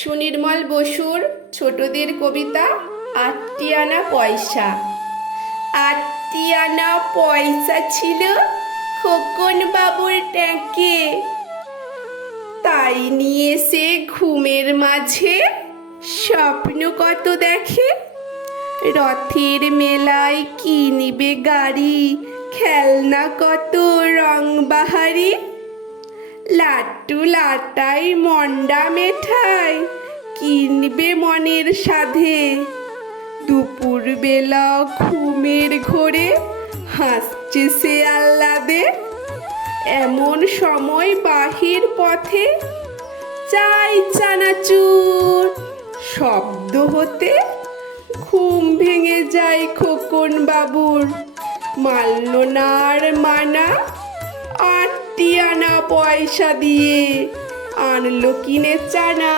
সুনির্মল বসুর ছোটদের কবিতা আটটি আনা পয়সা। আটটি আনা পয়সা ছিল খোকন বাবুর ট্যাঁকে, তাই নিয়ে সে ঘুমের মাঝে স্বপ্ন কত দেখে। রথের মেলায় কিনবে গাড়ি, খেলনা কত রং বাহারি। লাট্টু লাটাই মন্ডা মেঠাই কিনবে মনের সাধে। দুপুর বেলা ঘুমের ঘোরে হাসছে সে আহ্লাদে। এমন সময় বাহির পথে চাই চানাচুর শব্দ হতে ঘুম ভেঙে যায় খোকন বাবুর। মানল না আর মানা, আটটি আনা পয়সা দিয়ে আনলো কিনে চানা।